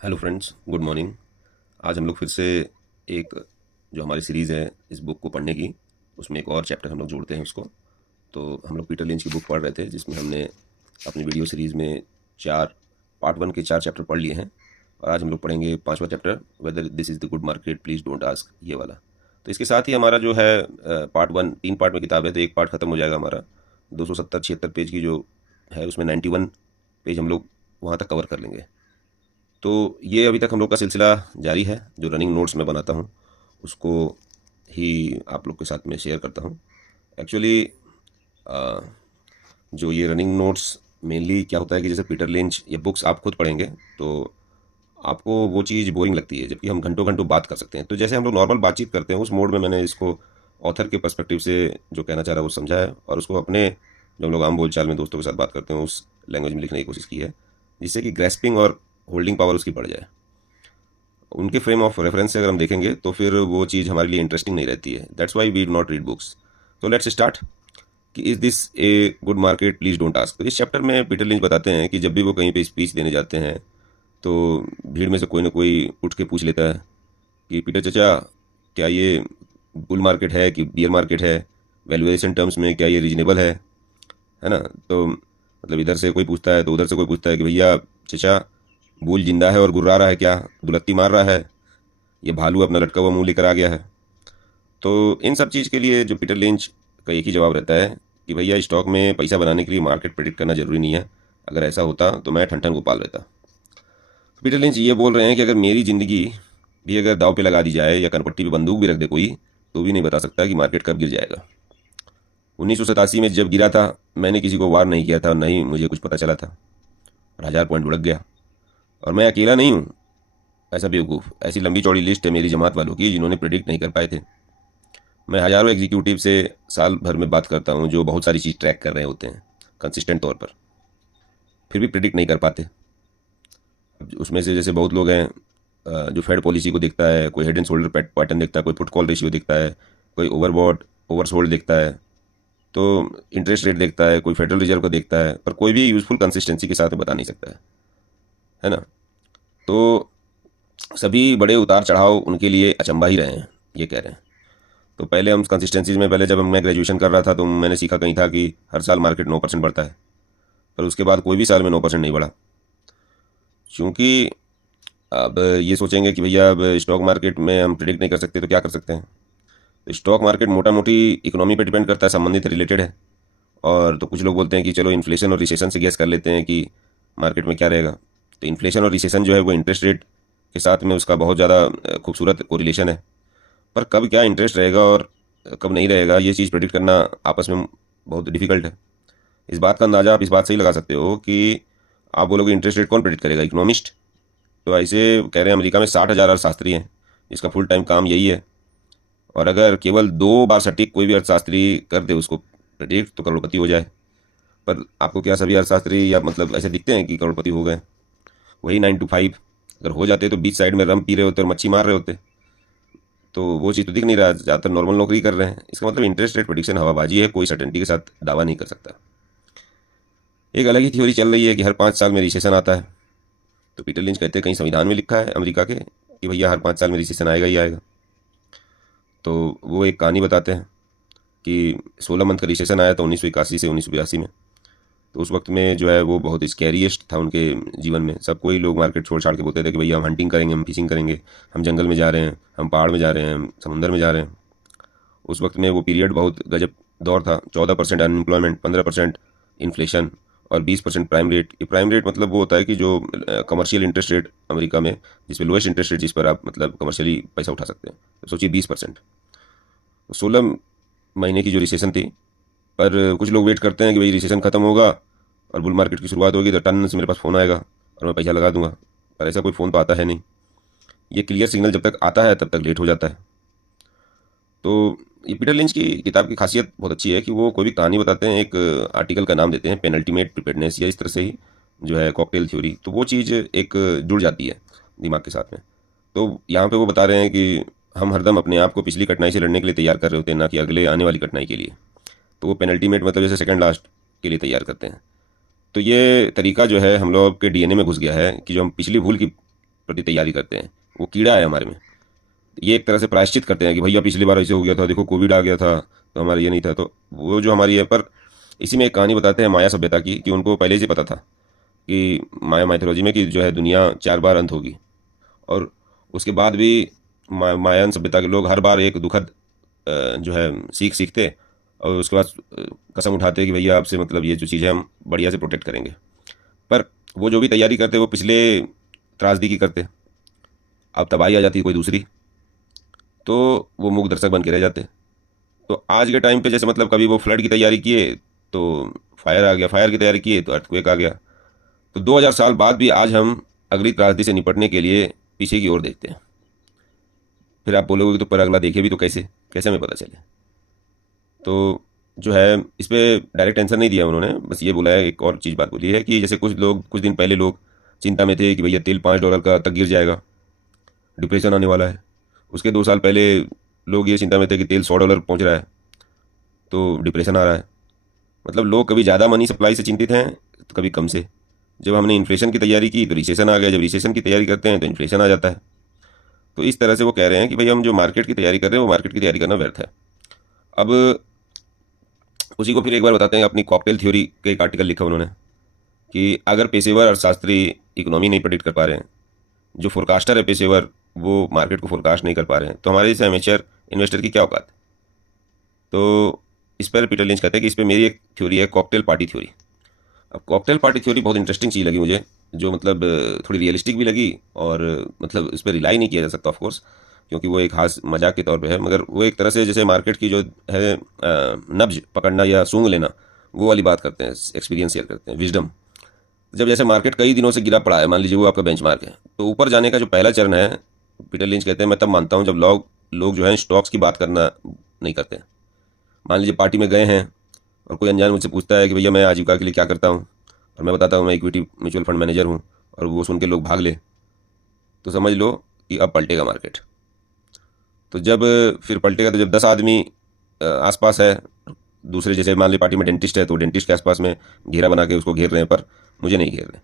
Hello friends, good morning. आज हम लोग फिर से एक जो हमारी सीरीज़ है इस बुक को पढ़ने की, उसमें एक और चैप्टर हम लोग जोड़ते हैं उसको। तो हम लोग पीटर लिंच की बुक पढ़ रहे थे, जिसमें हमने अपनी वीडियो सीरीज़ में चार पार्ट वन के चार चैप्टर पढ़ लिए हैं। और आज हम लोग पढ़ेंगे पांचवा chapter, whether this is the good market please don't ask, ये वाला। तो इसके साथ ही हमारा जो है पार्ट वन, तीन पार्ट में किताब है, तो एक पार्ट ख़त्म हो जाएगा हमारा। 270-76 पेज की जो है, उसमें 91 पेज हम लोग वहाँ तक कवर कर लेंगे। तो ये अभी तक हम लोग का सिलसिला जारी है। जो रनिंग नोट्स मैं बनाता हूँ उसको ही आप लोग के साथ में शेयर करता हूँ। एक्चुअली जो ये रनिंग नोट्स मेनली क्या होता है कि जैसे पीटर लिंच ये बुक्स आप खुद पढ़ेंगे तो आपको वो चीज़ बोरिंग लगती है, जबकि हम घंटों घंटों बात कर सकते हैं। तो जैसे हम लोग नॉर्मल बातचीत करते हैं उस मोड में मैंने इसको ऑथर के पर्सपेक्टिव से जो कहना चाह रहा है वो समझा है, और उसको अपने जो हम लोग आम बोलचाल में दोस्तों के साथ बात करते हैं उस लैंग्वेज में लिखने की कोशिश की है, जिससे कि ग्रेस्पिंग और होल्डिंग पावर उसकी बढ़ जाए। उनके फ्रेम ऑफ रेफरेंस से अगर हम देखेंगे तो फिर वो चीज़ हमारे लिए इंटरेस्टिंग नहीं रहती है। That's why we do not read books. तो लेट्स स्टार्ट कि is this a good market please don't ask. तो इस चैप्टर में पीटर लिंच बताते हैं कि जब भी वो कहीं पे स्पीच देने जाते हैं तो भीड़ में से कोई ना कोई उठ के पूछ लेता है कि पीटर चचा, क्या ये बुल मार्केट है कि बियर मार्केट है, वैल्यूएशन टर्म्स में क्या ये रीजनेबल है ना। तो मतलब इधर से कोई पूछता है तो उधर से कोई पूछता है कि भैया चचा, बुल जिंदा है और गुर्रा रहा है क्या, दुलत्ती मार रहा है, ये भालू अपना लटका हुआ मुंह लेकर आ गया है। तो इन सब चीज़ के लिए जो पीटर लिंच का एक ही जवाब रहता है कि भैया स्टॉक में पैसा बनाने के लिए मार्केट प्रेडिक्ट करना जरूरी नहीं है। अगर ऐसा होता तो मैं ठन ठन गोपाल रहता। तो पीटर लिंच ये बोल रहे हैं कि अगर मेरी ज़िंदगी भी अगर दाव पे लगा दी जाए या कनपट्टी पे बंदूक भी रख दे कोई, तो भी नहीं बता सकता कि मार्केट कब गिर जाएगा। 1987 में जब गिरा था मैंने किसी को वार नहीं किया था और नहीं मुझे कुछ पता चला था, और 1000 पॉइंट लुढ़क गया। और मैं अकेला नहीं हूँ ऐसा बेवकूफ़, ऐसी लंबी चौड़ी लिस्ट है मेरी जमात वालों की जिन्होंने प्रिडिक्ट नहीं कर पाए थे। मैं हज़ारों एग्जीक्यूटिव से साल भर में बात करता हूँ जो बहुत सारी चीज़ ट्रैक कर रहे होते हैं कंसिस्टेंट तौर पर, फिर भी प्रिडिक्ट नहीं कर पाते। अब उसमें से जैसे बहुत लोग हैं जो फेड पॉलिसी को देखता है, कोई हेड एंड शोल्डर पैटर्न देखता है, कोई पुट कॉल रेशियो देखता है, कोई ओवरबॉट ओवरसोल्ड देखता है, तो इंटरेस्ट रेट देखता है, कोई फेडरल रिजर्व का देखता है, पर कोई भी यूज़फुल कंसिस्टेंसी के साथ में बता नहीं सकता है ना। तो सभी बड़े उतार चढ़ाव उनके लिए अचंभा ही रहे हैं, ये कह रहे हैं। तो पहले हम कंसिस्टेंसीज में, पहले जब मैं ग्रेजुएशन कर रहा था तो मैंने सीखा कहीं था कि हर साल मार्केट 9% बढ़ता है, पर उसके बाद कोई भी साल में 9% नहीं बढ़ा। क्योंकि अब ये सोचेंगे कि भैया अब स्टॉक मार्केट में हम प्रिडिक्ट नहीं कर सकते तो क्या कर सकते हैं। तो स्टॉक मार्केट मोटा मोटी इकोनॉमी पे डिपेंड करता है, संबंधित रिलेटेड है। और तो कुछ लोग बोलते हैं कि चलो इन्फ्लेशन और रिसेशन से गेस कर लेते हैं कि मार्केट में क्या रहेगा। तो इन्फ्लेशन और रिसेशन जो है वो इंटरेस्ट रेट के साथ में उसका बहुत ज़्यादा खूबसूरत कोरिलेशन है। पर कब क्या इंटरेस्ट रहेगा और कब नहीं रहेगा ये चीज़ प्रेडिक्ट करना आपस में बहुत डिफिकल्ट है। इस बात का अंदाज़ा आप इस बात से ही लगा सकते हो कि आप बोलोगे इंटरेस्ट रेट कौन प्रेडिक्ट करेगा, इकोनॉमिस्ट। तो ऐसे कह रहे हैं अमेरिका में 60,000 अर्थशास्त्री हैं जिसका फुल टाइम काम यही है। और अगर केवल 2 बार सटीक कोई भी अर्थशास्त्री कर दे उसको प्रेडिक्ट तो करोड़पति हो जाए। पर आपको क्या सभी अर्थशास्त्री या मतलब ऐसे दिखते हैं कि करोड़पति हो गए? वही 9 to 5 अगर हो जाते तो बीच साइड में रम पी रहे होते और मच्छी मार रहे होते। तो वो चीज़ तो दिख नहीं रहा, ज़्यादातर नॉर्मल नौकरी कर रहे हैं। इसका मतलब इंटरेस्ट रेट प्रेडिक्शन हवाबाजी है, कोई सर्टेनिटी के साथ दावा नहीं कर सकता। एक अलग ही थ्योरी चल रही है कि हर 5 साल में रिसेशन आता है। तो पीटर लिंच कहते हैं कहीं संविधान में लिखा है अमेरिका के कि भैया हर 5 साल में रिसेशन आएगा ही आएगा। तो वो एक कहानी बताते हैं कि 16 मंथ का रिसेशन आया था 1981 से 1982 में। तो उस वक्त में जो है वो बहुत स्कैरिएस्ट था उनके जीवन में। सब कोई लोग मार्केट छोड़ छाड़ के बोलते थे कि भैया हम हंटिंग करेंगे, हम फिशिंग करेंगे, हम जंगल में जा रहे हैं, हम पहाड़ में जा रहे हैं, हम समुंदर में जा रहे हैं। उस वक्त में वो पीरियड बहुत गजब दौर था। 14% अनएम्प्लॉयमेंट, 15% इन्फ्लेशन और 20% प्राइम रेट। ये प्राइम रेट मतलब वो होता है कि जो कमर्शियल इंटरेस्ट रेट अमेरिका में, जिसमें लोएस्ट इंटरेस्ट रेट जिस पर आप मतलब कमर्शियली पैसा उठा सकते हैं। तो सोचिए 20%। 16 महीने की जो रिसेशन थी, पर कुछ लोग वेट करते हैं कि भाई रिसेशन खत्म होगा और बुल मार्केट की शुरुआत होगी तो टन से मेरे पास फ़ोन आएगा और मैं पैसा लगा दूंगा। पर ऐसा कोई फ़ोन तो आता है नहीं। ये क्लियर सिग्नल जब तक आता है तब तक लेट हो जाता है। तो ये पीटर लिंच की किताब की खासियत बहुत अच्छी है कि वो कोई भी कहानी बताते हैं, एक आर्टिकल का नाम देते हैं, पेनल्टीमेट प्रिपेयर्डनेस या इस तरह से ही जो है कॉकटेल थ्योरी। तो वो चीज़ एक जुड़ जाती है दिमाग के साथ में। तो यहाँ पे वो बता रहे हैं कि हम हरदम अपने आप को पिछली कठिनाई से लड़ने के लिए तैयार कर रहे होते हैं, ना कि अगले आने वाली कठिनाई के लिए। तो वो पेनल्टीमेट मतलब जैसे सेकंड लास्ट के लिए तैयार करते हैं। तो ये तरीका जो है हम लोग के डीएनए में घुस गया है कि जो हम पिछली भूल की प्रति तैयारी करते हैं, वो कीड़ा है हमारे में। ये एक तरह से प्रायश्चित करते हैं कि भैया पिछली बार ऐसे हो गया था, देखो कोविड आ गया था तो हमारा ये नहीं था, तो वो जो हमारी है। पर इसी में एक कहानी बताते हैं माया सभ्यता की, कि उनको पहले से पता था कि माया माइथोलॉजी में, कि जो है दुनिया 4 बार अंत होगी। और उसके बाद भी मायान सभ्यता के लोग हर बार एक दुखद जो है सीखते, और उसके बाद कसम उठाते कि भैया आपसे मतलब ये जो चीज़ है हम बढ़िया से प्रोटेक्ट करेंगे। पर वो जो भी तैयारी करते वो पिछले त्रासदी की करते, अब तबाही आ जाती कोई दूसरी, तो वो मूक दर्शक बन के रह जाते। तो आज के टाइम पे जैसे मतलब कभी वो फ्लड की तैयारी किए तो फायर आ गया, फायर की तैयारी किए तो अर्थक्वेक आ गया। तो 2000 साल बाद भी आज हम अगली त्रासदी से निपटने के लिए पीछे की ओर देखते हैं। फिर आप बोलोगे कि तो पर अगला देखे भी तो कैसे कैसे हमें पता चले? तो जो है इस पर डायरेक्ट आंसर नहीं दिया उन्होंने, बस ये बोला है, एक और चीज़ बात बोली है कि जैसे कुछ दिन पहले लोग चिंता में थे कि भैया तेल $5 का तक गिर जाएगा, डिप्रेशन आने वाला है। उसके 2 साल पहले लोग ये चिंता में थे कि तेल $100 पहुंच रहा है, तो डिप्रेशन आ रहा है। मतलब लोग कभी ज़्यादा मनी सप्लाई से चिंतित हैं तो कभी कम से। जब हमने इन्फ्लेशन की तैयारी की तो रिसेशन आ गया, जब रिसेशन की तैयारी करते हैं तो इन्फ्लेशन आ जाता है। तो इस तरह से वो कह रहे हैं कि भाई हम जो मार्केट की तैयारी कर रहे हैं वो मार्केट की तैयारी करना व्यर्थ है। अब उसी को फिर एक बार बताते हैं, अपनी कॉकटेल थ्योरी के एक आर्टिकल लिखा उन्होंने, कि अगर पेशेवर अर्थशास्त्री इकोनॉमी नहीं प्रेडिक्ट कर पा रहे हैं, जो फोरकास्टर है पेशेवर वो मार्केट को फोरकास्ट नहीं कर पा रहे हैं, तो हमारे जैसे एमेचर इन्वेस्टर की क्या औकात है? तो इस पर पीटर लिंच कहते हैं कि इस पर मेरी एक थ्योरी है, कॉकटेल पार्टी थ्योरी। अब कॉकटेल पार्टी थ्योरी बहुत इंटरेस्टिंग चीज़ लगी मुझे, जो मतलब थोड़ी रियलिस्टिक भी लगी, और मतलब इस पर रिलाई नहीं किया जा सकता ऑफ कोर्स, क्योंकि वो एक हास मजाक के तौर पे है, मगर वो एक तरह से जैसे मार्केट की जो है नब्ज पकड़ना या सूंघ लेना, वो वाली बात करते हैं, एक्सपीरियंस शेयर करते हैं, विजडम। जब जैसे मार्केट कई दिनों से गिरा पड़ा है, मान लीजिए वो आपका बेंचमार्क है, तो ऊपर जाने का जो पहला चरण है, पीटर लिंच कहते हैं, मैं तब मानता हूँ जब लोग लोग जो है स्टॉक्स की बात करना नहीं करते हैं। मान लीजिए पार्टी में गए हैं और कोई अनजान मुझसे पूछता है कि भैया मैं आजीविका के लिए क्या करता हूँ, और मैं बताता हूँ मैं इक्विटी म्यूचुअल फंड मैनेजर हूँ, और वो सुन के लोग भाग ले, तो समझ लो कि अब पलटेगा मार्केट। तो जब फिर पलटेगा तो जब 10 आदमी आसपास है, दूसरे जैसे मान लीजिए पार्टी में डेंटिस्ट है तो डेंटिस्ट के आसपास में घेरा बना के उसको घेर रहे हैं, पर मुझे नहीं घेर रहे।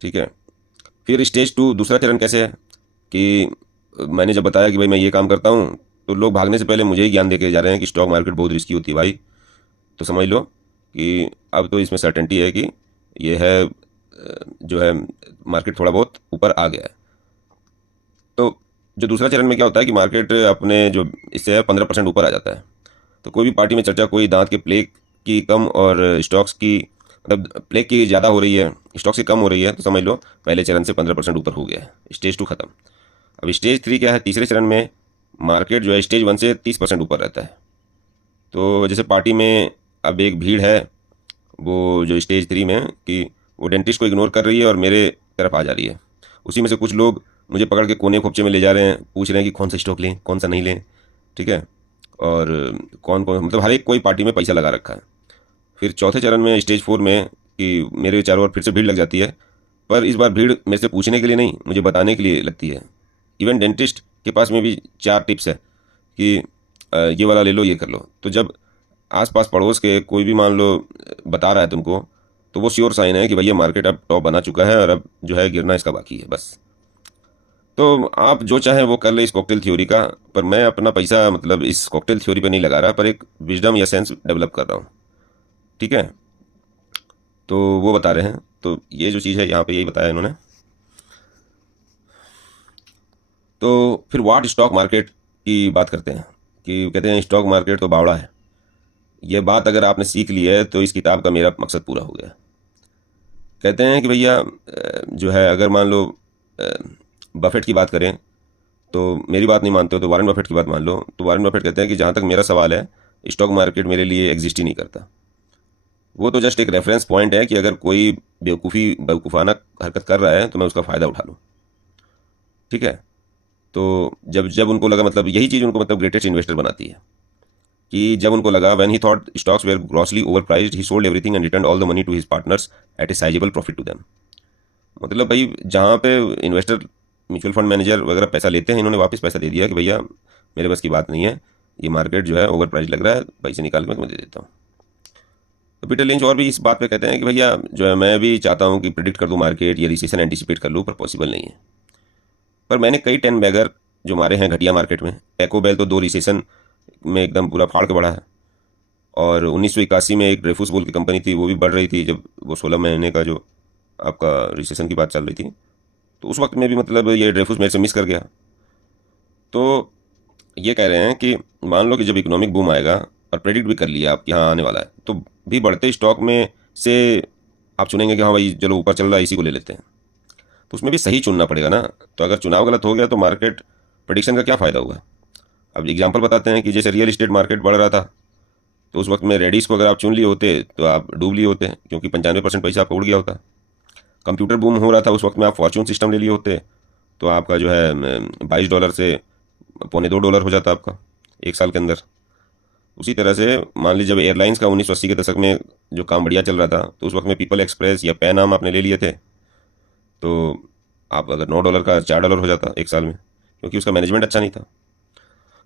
ठीक है। फिर स्टेज 2 दूसरा चरण कैसे है, कि मैंने जब बताया कि भाई मैं ये काम करता हूँ, तो लोग भागने से पहले मुझे ही ज्ञान दे के जा रहे हैं कि स्टॉक मार्केट बहुत रिस्की होती है भाई। तो समझ लो कि अब तो इसमें सर्टेनिटी है कि ये है जो है मार्केट थोड़ा बहुत ऊपर आ गया है। तो जो दूसरा चरण में क्या होता है कि मार्केट अपने जो इससे 15% ऊपर आ जाता है। तो कोई भी पार्टी में चर्चा कोई दांत के प्लेग की कम और स्टॉक्स की मतलब प्लेग की ज़्यादा हो रही है, स्टॉक्स की कम हो रही है, तो समझ लो पहले चरण से 15% ऊपर हो गया है, स्टेज 2 खत्म। अब स्टेज 3 क्या है, तीसरे चरण में मार्केट जो है स्टेज 1 से 30% ऊपर रहता है। तो जैसे पार्टी में अब एक भीड़ है, वो जो स्टेज 3 में, कि वो डेंटिस्ट को इग्नोर कर रही है और मेरे तरफ आ जा रही है। उसी में से कुछ लोग मुझे पकड़ के कोने खोपचे में ले जा रहे हैं, पूछ रहे हैं कि कौन सा स्टॉक लें कौन सा नहीं लें। ठीक है। और कौन कौन मतलब हर एक कोई पार्टी में पैसा लगा रखा है। फिर चौथे चरण में स्टेज 4 में कि मेरे चारों ओर फिर से भीड़ लग जाती है, पर इस बार भीड़ मेरे से पूछने के लिए नहीं, मुझे बताने के लिए लगती है। इवन डेंटिस्ट के पास में भी 4 टिप्स है कि ये वाला ले लो, ये कर लो। तो जब आसपास पड़ोस के कोई भी मान लो बता रहा है तुमको, तो वो श्योर साइन है कि भैया मार्केट अब टॉप बना चुका है और अब जो है गिरना इसका बाकी है बस। तो आप जो चाहें वो कर ले इस कॉकटेल थ्योरी का, पर मैं अपना पैसा मतलब इस कॉकटेल थ्योरी पे नहीं लगा रहा, पर एक विजडम या सेंस डेवलप कर रहा हूँ। ठीक है। तो वो बता रहे हैं, तो ये जो चीज़ है यहाँ पे यही बताया इन्होंने। तो फिर वाट स्टॉक मार्केट की बात करते हैं, कि कहते हैं स्टॉक मार्केट तो बावड़ा है। ये बात अगर आपने सीख ली है तो इस किताब का मेरा मकसद पूरा हो गया। कहते हैं कि भैया जो है अगर मान लो बफेट की बात करें, तो मेरी बात नहीं मानते हो तो वारेन बफेट की बात मान लो। तो वारेन बफेट कहते हैं कि जहाँ तक मेरा सवाल है, स्टॉक मार्केट मेरे लिए एग्जिस्ट ही नहीं करता। वो तो जस्ट एक रेफरेंस पॉइंट है कि अगर कोई बेवकूफ़ाना हरकत कर रहा है तो मैं उसका फ़ायदा उठा लूँ। ठीक है। तो जब जब उनको लगा, मतलब यही चीज़ उनको मतलब ग्रेटेस्ट इन्वेस्टर बनाती है, कि जब उनको लगा when he thought stocks were grossly overpriced he sold everything and return all the money to his partners at a sizeable profit to them. मतलब भाई जहाँ पे इन्वेस्टर म्यूचुअल फंड मैनेजर वगैरह पैसा लेते हैं, इन्होंने वापस पैसा दे दिया कि भैया मेरे बस की बात नहीं है, ये मार्केट जो है ओवर प्राइस लग रहा है, पैसे निकाल के मैं तुम्हें दे देता हूँ। तो पीटर लिंच और भी इस बात पे कहते हैं कि भैया जो है मैं भी चाहता हूँ कि प्रिडिक्ट कर दूँ मार्केट या रिसेशन एंटिसिपेट कर लूँ, पर पॉसिबल नहीं है। पर मैंने कई 10 बैगर जो मारे हैं घटिया मार्केट में। टैको बेल तो 2 रिसेशन में एकदम पूरा फाड़ के बढ़ा है। और 1981 में एक ड्रेफूस बोल की कंपनी थी, वो भी बढ़ रही थी जब वो 16 महीने का जो आपका रिसेशन की बात चल रही थी। तो उस वक्त में भी मतलब ये ड्रेफूस मेरे से मिस कर गया। तो ये कह रहे हैं कि मान लो कि जब इकोनॉमिक बूम आएगा और प्रेडिक्ट भी कर लिया आप कि हाँ आने वाला है, तो भी बढ़ते स्टॉक में से आप चुनेंगे कि हाँ भाई चलो ऊपर चल रहा है इसी को ले लेते हैं। तो उसमें भी सही चुनना पड़ेगा ना। तो अगर चुनाव गलत हो गया तो मार्केट प्रेडिक्शन का क्या फ़ायदा होगा। अब एग्जांपल बताते हैं कि जैसे रियल इस्टेट मार्केट बढ़ रहा था, तो उस वक्त में रेडिस को अगर आप चुन लिए होते तो आप डूब लिए होते, क्योंकि 95% पैसा आपका उड़ गया होता। कंप्यूटर बूम हो रहा था, उस वक्त में आप फॉर्च्यून सिस्टम ले लिए होते तो आपका जो है $22 से $1.25 हो जाता आपका एक साल के अंदर। उसी तरह से मान लीजिए जब एयरलाइंस का 1980 के दशक में जो काम बढ़िया चल रहा था, तो उस वक्त में पीपल एक्सप्रेस या पैन आम आपने ले लिए थे, तो आप अगर $9 का $4 हो जाता एक साल में, क्योंकि उसका मैनेजमेंट अच्छा नहीं था।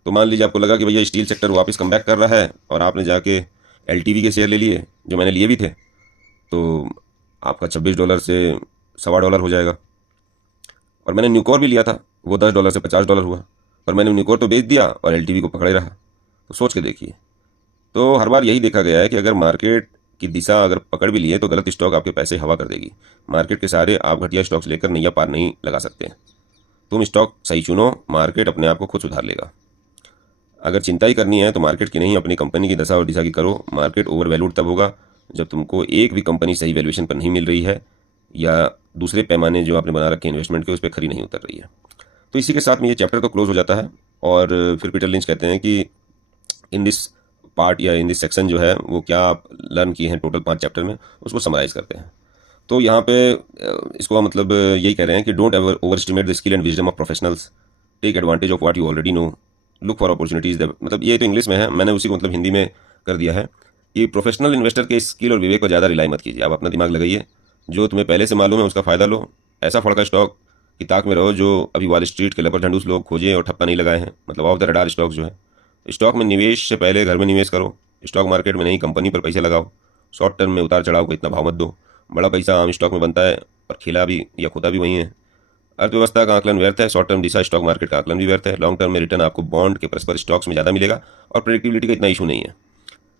तो मान लीजिए आपको लगा कि भैया स्टील सेक्टर वापस कम बैक कर रहा है और आपने जाके एलटीवी के शेयर ले लिए, जो मैंने लिए भी थे, तो आपका $26 से $1.25 हो जाएगा। और मैंने न्यूकॉर भी लिया था, वो $10 से $50 हुआ, पर मैंने न्यूकॉर तो बेच दिया और एलटीवी को पकड़े रहा। तो सोच के देखिए। तो हर बार यही देखा गया है कि अगर मार्केट की दिशा अगर पकड़ भी लिए तो गलत स्टॉक आपके पैसे हवा कर देगी। मार्केट के सहारे आप घटिया स्टॉक्स लेकर नैया पार नहीं लगा सकते हैं। तुम स्टॉक सही चुनो, मार्केट अपने आप को खुद सुधार लेगा। अगर चिंता ही करनी है तो मार्केट की नहीं, अपनी कंपनी की दशा और दिशा की करो। मार्केट ओवर वैल्यूड तब होगा जब तुमको एक भी कंपनी सही वैल्यूएशन पर नहीं मिल रही है, या दूसरे पैमाने जो आपने बना रखे इन्वेस्टमेंट के उस पर खरी नहीं उतर रही है। तो इसी के साथ में ये चैप्टर तो क्लोज हो जाता है। और फिर पीटर लिंच कहते हैं कि इन दिस पार्ट या इन दिस सेक्शन जो है वो क्या आप लर्न किए हैं टोटल 5 चैप्टर में, उसको समराइज़ करते हैं। तो यहाँ पे इसको हम मतलब यही कह रहे हैं कि don't ever overestimate the skill and wisdom of professionals, take advantage of what you already know, look for opportunities. मतलब ये तो इंग्लिश में है, मैंने उसी को मतलब हिंदी में कर दिया है कि प्रोफेशनल इन्वेस्टर के स्किल और विवेक को ज़्यादा रिलाई मत कीजिए। आप अपना दिमाग लगाइए, जो तुम्हें पहले से मालूम है उसका फ़ायदा लो। ऐसा फड़का स्टॉक की ताक में रहो जो अभी वॉल स्ट्रीट के लपर झंडूस लोग खोजें और ठप्पा नहीं लगाए हैं, मतलब ऑफ द रडार स्टॉक जो है। स्टॉक में निवेश से पहले घर में निवेश करो, स्टॉक मार्केट में नहीं कंपनी पर पैसे लगाओ। शॉर्ट टर्म में उतार चढ़ाव को इतना भाव मत दो। बड़ा पैसा आम स्टॉक में बनता है और खिला भी या खुदा भी वही है। अर्थव्यवस्था का आकलन व्यर्थ है, शॉर्ट टर्म दिशा स्टॉक मार्केट का आकलन भी व्यर्थ है। लॉन्ग टर्म में रिटर्न आपको बॉन्ड के परस्पर स्टॉक्स में ज़्यादा मिलेगा और प्रेडिक्टिबिलिटी का इतना इशू नहीं है।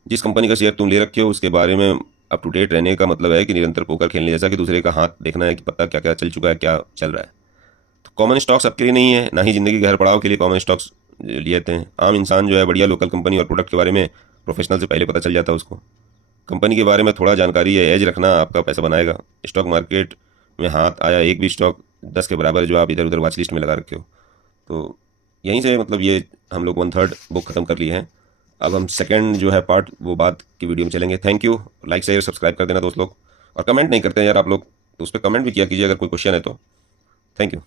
जिस कंपनी का शेयर तुम ले रखे हो उसके बारे में अप टू डेट रहने का मतलब है कि निरंतर पोकर खेलने जैसा, कि दूसरे का हाथ देखना है कि पता क्या क्या चल चुका है, क्या चल रहा है। तो कॉमन स्टॉक्स सबके लिए नहीं है, ना ही ज़िंदगी के हर पड़ाव के लिए कॉमन स्टॉक्स लिए जाते हैं। आम इंसान जो है बढ़िया लोकल कंपनी और प्रोडक्ट के बारे में प्रोफेशनल से पहले पता चल जाता है उसको। कंपनी के बारे में थोड़ा जानकारी या एज रखना आपका पैसा बनाएगा। स्टॉक मार्केट में हाथ आया एक भी स्टॉक 10 के बराबर है जो आप इधर उधर वॉच लिस्ट में लगा रखे हो। तो यहीं से मतलब ये हम लोग 1/3 बुक ख़त्म कर लिए हैं। अब हम सेकंड जो है पार्ट वो बाद की वीडियो में चलेंगे। Thank you. Like share subscribe कर देना दोस्त लोग, और कमेंट नहीं करते हैं यार आप लोग, तो उस पर कमेंट भी किया कीजिए अगर कोई क्वेश्चन है तो। Thank you.